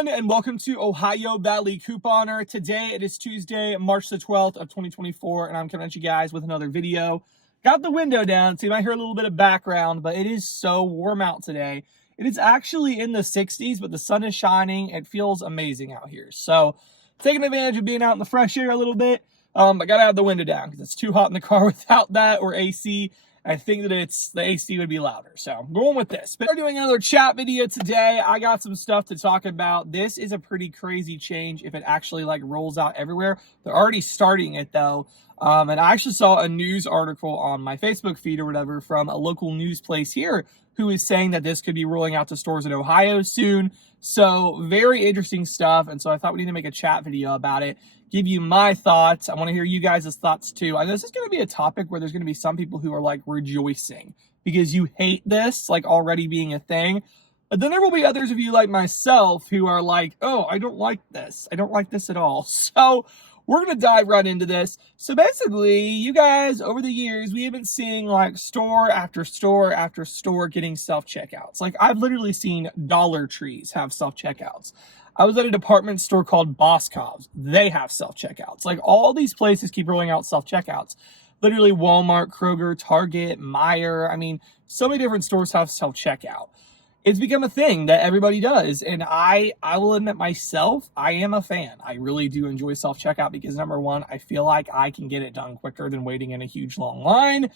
everyone, and welcome to Ohio Valley Couponer. Today it is Tuesday, March the 12th of 2024, and I'm coming at you guys with another video. Got the window down, so you might hear a little bit of background, but it is so warm out today. It is actually in the 60s, but the sun is shining. It feels amazing out here. So, taking advantage of being out in the fresh air a little bit. I gotta have the window down because it's too hot in the car without that or AC. I think that the AC would be louder. So I'm going with this. But we're doing another chat video today. I got some stuff to talk about. This is a pretty crazy change if it actually rolls out everywhere. They're already starting it though. And I actually saw a news article on my Facebook feed or whatever from a local news place here who is saying that this could be rolling out to stores in Ohio soon. So very interesting stuff. And so I thought we need to make a chat video about it. Give you my thoughts. I want to hear you guys' thoughts too. I know this is going to be a topic where there's going to be some people who are rejoicing because you hate this already being a thing. But then there will be others of you like myself who are like, oh, I don't like this. I don't like this at all. So we're going to dive right into this. So basically, you guys, over the years, we have been seeing store after store after store getting self-checkouts. I've literally seen Dollar Trees have self-checkouts. I was at a department store called Boscov's. They have self-checkouts. All these places keep rolling out self-checkouts. Literally Walmart, Kroger, Target, Meijer. I mean, so many different stores have self-checkout. It's become a thing that everybody does. And I will admit myself, I am a fan. I really do enjoy self-checkout because number one, I feel like I can get it done quicker than waiting in a huge long line.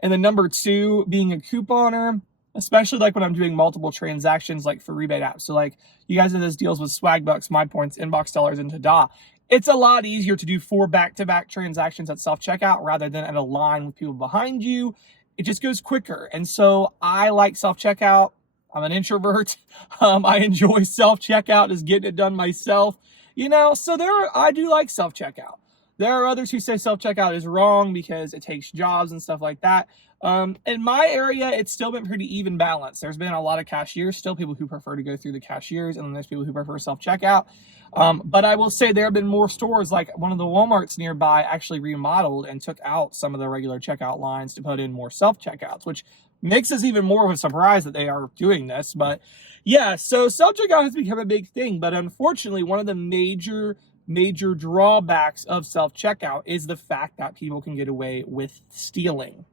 And then number two, being a couponer, especially when I'm doing multiple transactions for rebate apps. So you guys have those deals with Swag Bucks, My Points, Inbox Dollars, and Tada. It's a lot easier to do 4 back-to-back transactions at self-checkout rather than at a line with people behind you. It just goes quicker. And so I like self-checkout. I'm an introvert. I enjoy self-checkout, just getting it done myself. So I do like self-checkout. There are others who say self-checkout is wrong because it takes jobs and stuff like that. In my area, it's still been pretty even balanced. There's been a lot of cashiers, still people who prefer to go through the cashiers, and then there's people who prefer self-checkout. But I will say there have been more stores, one of the Walmarts nearby actually remodeled and took out some of the regular checkout lines to put in more self-checkouts, which makes us even more of a surprise that they are doing this. But yeah, so self-checkout has become a big thing. But unfortunately, one of the major drawbacks of self-checkout is the fact that people can get away with stealing,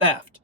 theft.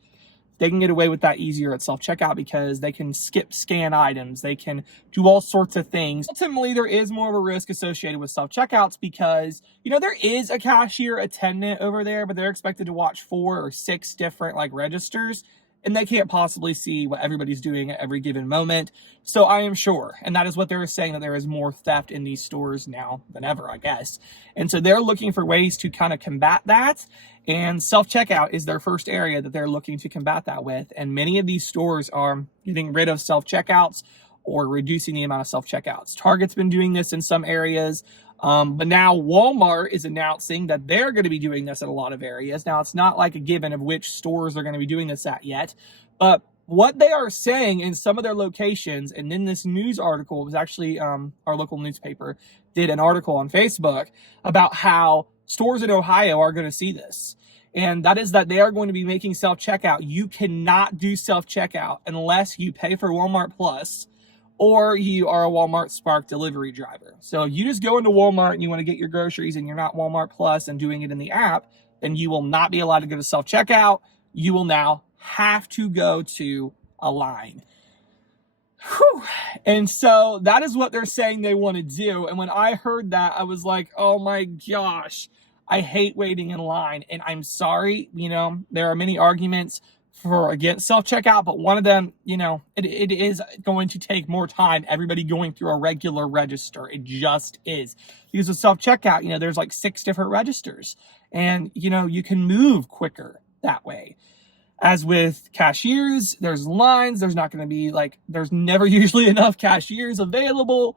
They can get away with that easier at self-checkout because they can scan items. They can do all sorts of things. Ultimately, there is more of a risk associated with self-checkouts because, there is a cashier attendant over there, but they're expected to watch 4 or 6 different registers. And they can't possibly see what everybody's doing at every given moment. So I am sure, and that is what they're saying, that there is more theft in these stores now than ever, I guess. And so they're looking for ways to kind of combat that. And self-checkout is their first area that they're looking to combat that with. And many of these stores are getting rid of self-checkouts or reducing the amount of self-checkouts. Target's been doing this in some areas. But now Walmart is announcing that they're going to be doing this in a lot of areas. Now, it's not a given of which stores they're going to be doing this at yet. But what they are saying in some of their locations, and then this news article was actually our local newspaper did an article on Facebook about how stores in Ohio are going to see this. And that is that they are going to be making self-checkout. You cannot do self-checkout unless you pay for Walmart Plus or you are a Walmart Spark delivery driver. So if you just go into Walmart and you want to get your groceries and you're not Walmart Plus and doing it in the app, then you will not be allowed to go to self-checkout. You will now have to go to a line. Whew. And so that is what they're saying they want to do. And when I heard that, I was like, oh my gosh, I hate waiting in line. And I'm sorry, there are many arguments for against self-checkout, but one of them, it is going to take more time, everybody going through a regular register. It just is. Because with self-checkout, there's 6 different registers. And, you can move quicker that way. As with cashiers, there's lines. There's not going to be there's never usually enough cashiers available.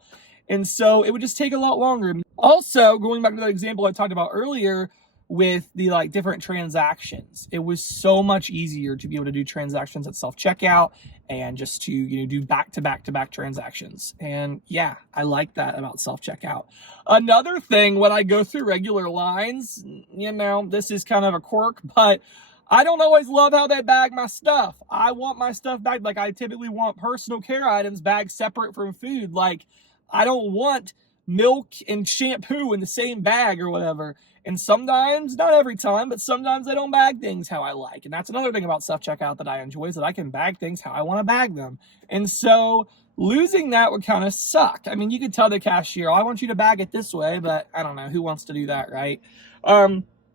And so it would just take a lot longer. Also, going back to that example I talked about earlier, with the different transactions, it was so much easier to be able to do transactions at self-checkout and just to do back-to-back transactions. And yeah, I like that about self-checkout. Another thing, when I go through regular lines, this is kind of a quirk, but I don't always love how they bag my stuff. I want my stuff bagged. I typically want personal care items bagged separate from food. I don't want milk and shampoo in the same bag or whatever. And sometimes, not every time, but sometimes I don't bag things how I like. And that's another thing about self-checkout that I enjoy, is that I can bag things how I want to bag them. And so losing that would kind of suck. I mean, you could tell the cashier, I want you to bag it this way, but I don't know, who wants to do that, right?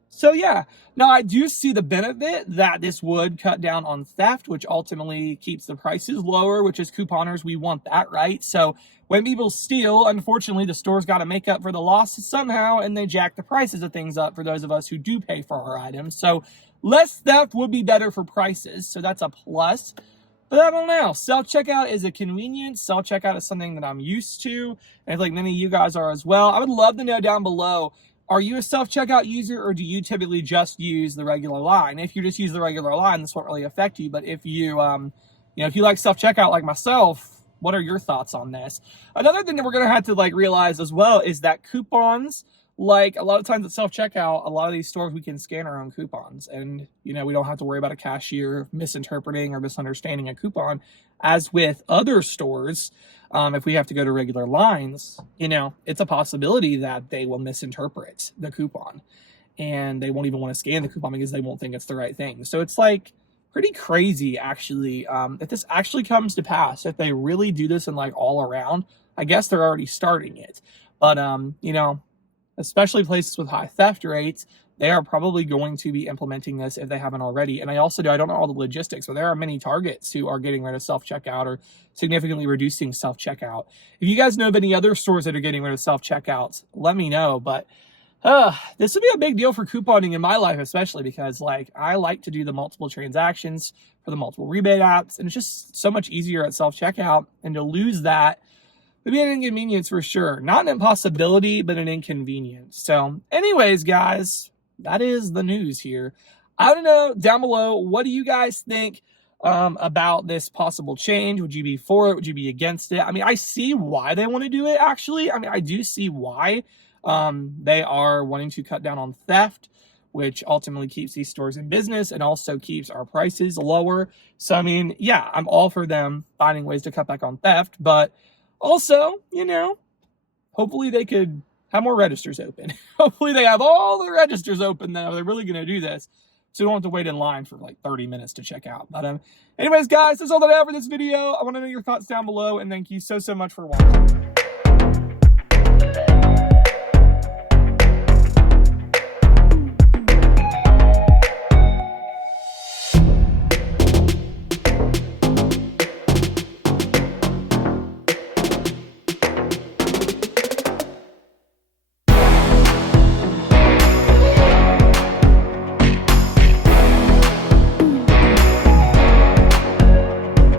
So yeah, now I do see the benefit that this would cut down on theft, which ultimately keeps the prices lower, which as couponers, we want that, right? So when people steal, unfortunately, the store's got to make up for the losses somehow, and they jack the prices of things up for those of us who do pay for our items. So less theft would be better for prices, so that's a plus. But I don't know. Self-checkout is a convenience. Self-checkout is something that I'm used to, and I feel like many of you guys are as well. I would love to know down below, are you a self-checkout user, or do you typically just use the regular line? If you just use the regular line, this won't really affect you. But if you, if you like self-checkout like myself, what are your thoughts on this? Another thing that we're going to have to realize as well is that coupons, a lot of times at self-checkout, a lot of these stores, we can scan our own coupons, and, we don't have to worry about a cashier misinterpreting or misunderstanding a coupon. As with other stores, if we have to go to regular lines, it's a possibility that they will misinterpret the coupon, and they won't even want to scan the coupon because they won't think it's the right thing. So it's pretty crazy, actually, if this actually comes to pass, if they really do this in all around. I guess they're already starting it, but especially places with high theft rates, they are probably going to be implementing this if they haven't already. And I don't know all the logistics, but there are many Targets who are getting rid of self-checkout or significantly reducing self-checkout. If you guys know of any other stores that are getting rid of self-checkouts, let me know. But this would be a big deal for couponing in my life, especially because I like to do the multiple transactions for the multiple rebate apps, and it's just so much easier at self-checkout, and to lose that would be an inconvenience for sure. Not an impossibility, but an inconvenience. So anyways, guys, that is the news here. I don't know, down below, what do you guys think about this possible change? Would you be for it? Would you be against it? I mean, I see why they want to do it, actually. I mean, I do see why they are wanting to cut down on theft, which ultimately keeps these stores in business and also keeps our prices lower. So, I mean, yeah, I'm all for them finding ways to cut back on theft, but also, hopefully they could have more registers open. Hopefully they have all the registers open now. They're really going to do this, so you don't have to wait in line for 30 minutes to check out. But anyways, guys, that's all that I have for this video. I want to know your thoughts down below, and thank you so much for watching.